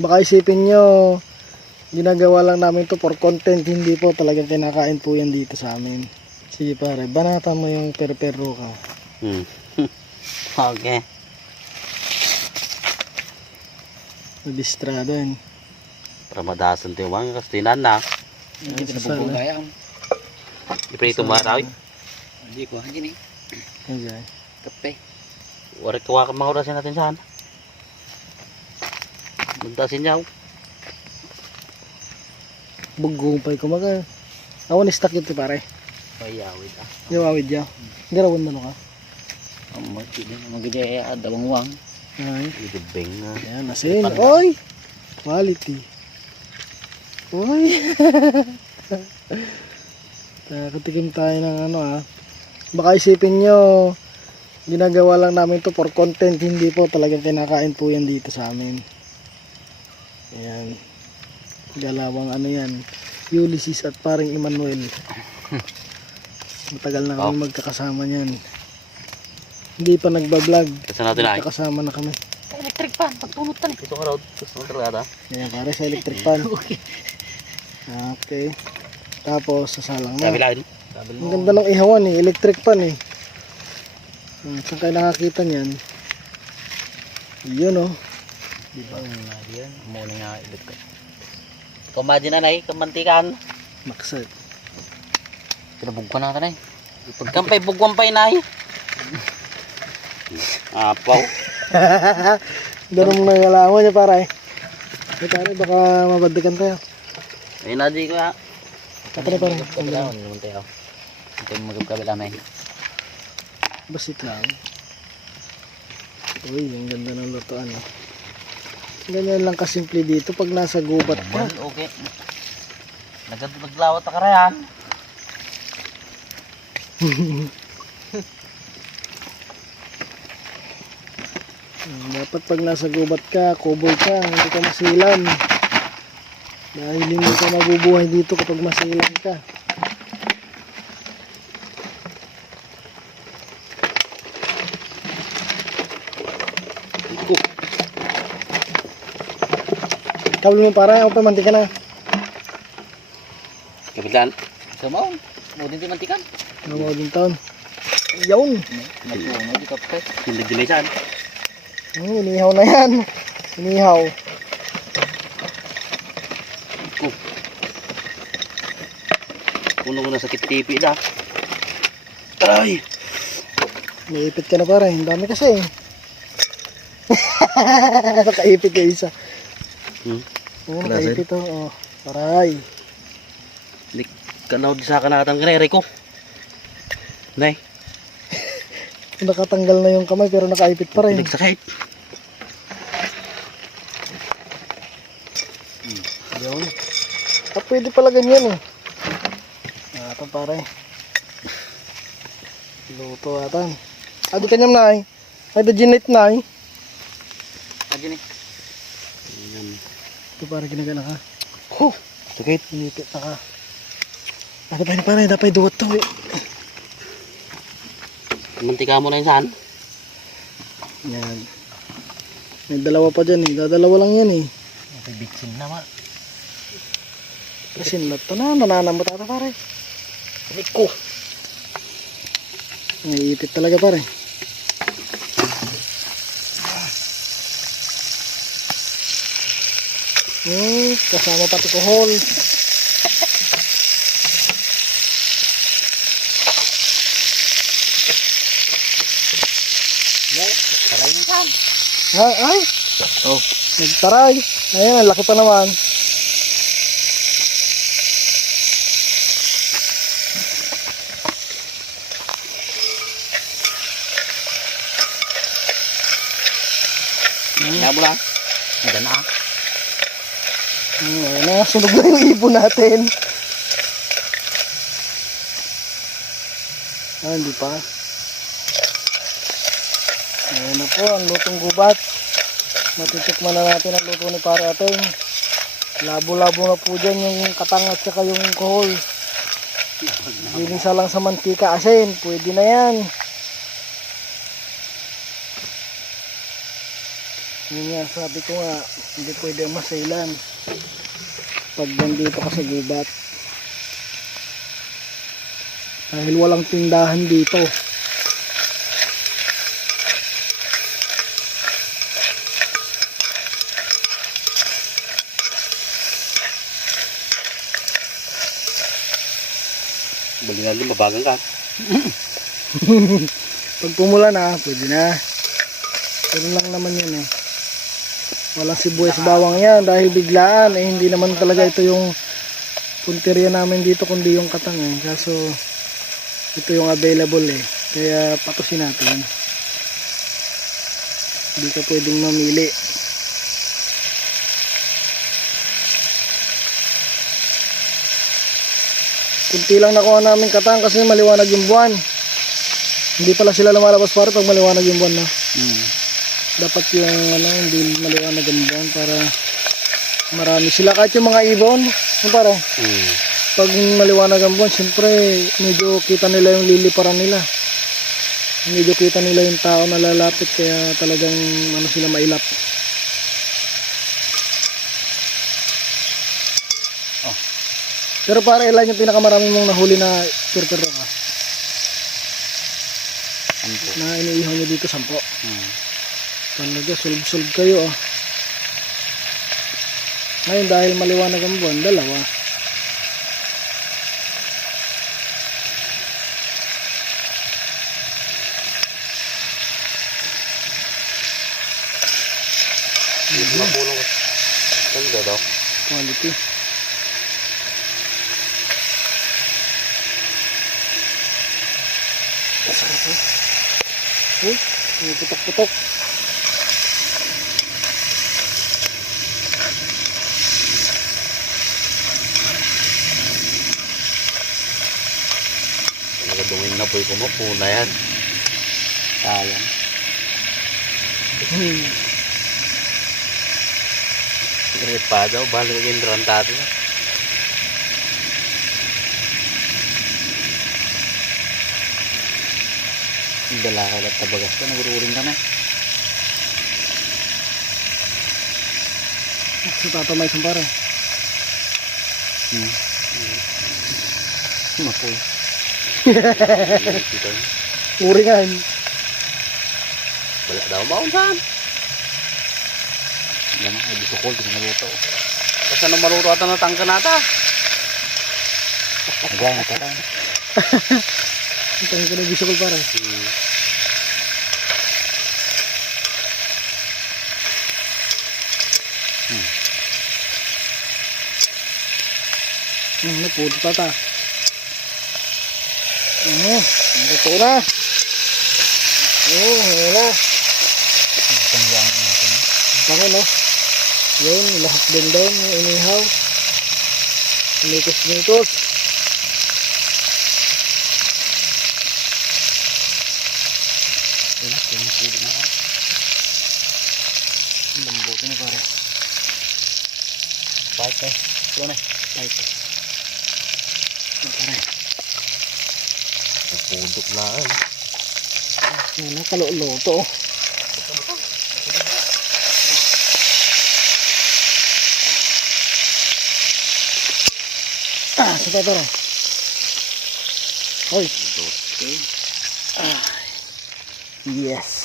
Baka isipin nyo, ginagawa lang namin to for content. Hindi po, talagang kinakain po yan dito sa amin. Sige pare, banata mo yung perpero ka. Okay. Nadistrado yun. Para madasan tayo mga kastinan na. Hindi ko nabubong kaya. Iprito mo araw. Hindi ko hangin eh. Okay. Kape. Warik tuwa ka mga orasin natin saan. Magdasin niyaw. Bugumpay ko maga. Awan istak yun pare. Payawid ah. Yung awid yaw. Garawan na no ka. Ang magigaya dalawang wang. Ay. Idibeng na. Ayan, asin. Oy! Quality. Oy! Nakatikim tayo ng ano Baka isipin nyo, ginagawa lang namin to for content. Hindi po, talagang kinakain po yan dito sa amin. Ayan. Galawang ano yan. Ulysses at paring Emmanuel. Matagal na kami magkakasama niyan. Hindi pa nagbablog. Kasi natin ay. Magkakasama na kami. Electric fan. Pagtunod tan. Ito nga raw. Gusto mo talaga ata. Ayan, pare sa electric fan. Okay. Tapos, sasalang na. Sabi lang. Ang ganda ng ihawan electric fan Saan kayo nakakita niyan? Yun Diba? Yan. Muna nga electric. Kumadyan na nai. Kamantikan. Maksad. Pinabog ko na tanay. Kampay bugwampay nai. Apaw. Ganun mo nagalaman niya pare. Ay pare, baka mabadikan tayo. Ayun na di ko ya. Kapare pare. Kabila. Naman tayo. Ito yung magkabila na eh. Basit lang. Uy, ang ganda ng lutuan Ganyan lang kasimple dito pag nasa gubat ka. Okay. Naglawat ka rayan. Dapat pag nasa gubat ka, kuboy ka, hindi ka masilan. Dahil hindi ka mabubuhay dito kapag masilan ka. Kabel mo para, o pamantika na. Kapitan. So mo din di mantikan. Mga din taon. Yawn! Nagpuno di kape. Hindi dilisan. Inihaw na yan. Inihaw. Puno ko na sakit tipi na. Ay! Naipit ka na pare. Ang dami kasi Nakaipit ka isa. Oo, nakaipit Paray. Hindi ka na di sa kanatang kanere ko. Nay. Nakatanggal na yung kamay pero nakaipit pa rin. Hindi sakit. Yun. Pwede pala ganyan ito pare. Luto atan. Adi kanyam na ay da ginit na Ajin eh. Ito pare ginagana ka. Sakit. Inipit na ka. Adi pare dapat duwat to Mantika mo na yun saan? Yan. May dalawa pa dyan Dadalawa lang yan Bibitsin naman. Kasi nato na. Nananamot ata pare. Liko. Naiipit talaga pare. Kasama pati kohol. Taray ng kan. Ay! Nagtaray. Ayan, laki pa naman. Yabo lang. Hanggang na. Ayan, sunog na yung ibon natin. Hindi pa. Ayan na po ang lutong gubat. Matitikman na natin ang luto ni pare ating. Labo-labo na po dyan yung katang at saka yung kohol. Ginisa lang sa mantika asin. Pwede na yan. Yun nga, sabi ko nga. Hindi pwede ang masailan pag nandito ka sa gubat. Dahil walang tindahan dito. Bali na lumabagan ka. Pag pumula na, pwede na. Pero lang naman yun eh. Walang sibuyas bawang yan dahil biglaan eh. Hindi naman talaga ito yung punteriya namin dito kundi yung katang eh. Kaso ito yung available eh. Kaya patusin natin. Hindi ka pwedeng mamili. Kunti lang nakuha namin katang kasi maliwanag yung buwan. Hindi pala sila lumalabas para pag maliwanag yung buwan na. Dapat yung hindi maliwanag ang buwan para marami sila. Kahit yung mga ibon, para pag maliwanag ang buwan, siyempre medyo kita nila yung liliparan nila. Medyo kita nila yung tao na lalapit kaya talagang sila mailap. Pero para ilan yung pinakamarami mong nahuli na pirpiro ka? Na iniihaw nyo dito, 10. Talaga, solve kayo ah. Ngayon dahil maliwanag ang buwan, 2. Mapulong ka. Ganda daw. Quality. Sarap eh. May putok-putok. Nagadungin na po'y kumapuna yan. Sayang. Great pa daw. Balik yung rantado. Dala ka lang tabagas ka. Nagururing ka na. Sa tatamay sa pare. Mapoy. Uringan. Balik daw maunsan. Yan ay bisukol. Di naluto. Kasi nang maluto ata na tangka nata. Nagay na parang. Ito yung kinabisukol pare. Napudot pa ta. Ito na. Ngayon na. Tanggaan natin. Ang tango no. Yun, lahat din down. Yung inihaw. Mitos-mitos. Wala, kaya napulit na ako. Lambutin na pare. Pipe eh. Ito na. Pipe. Ito pare. Napudok na eh. Yan ang kaluluto. Sa pare. Hoy. Okay. Yes.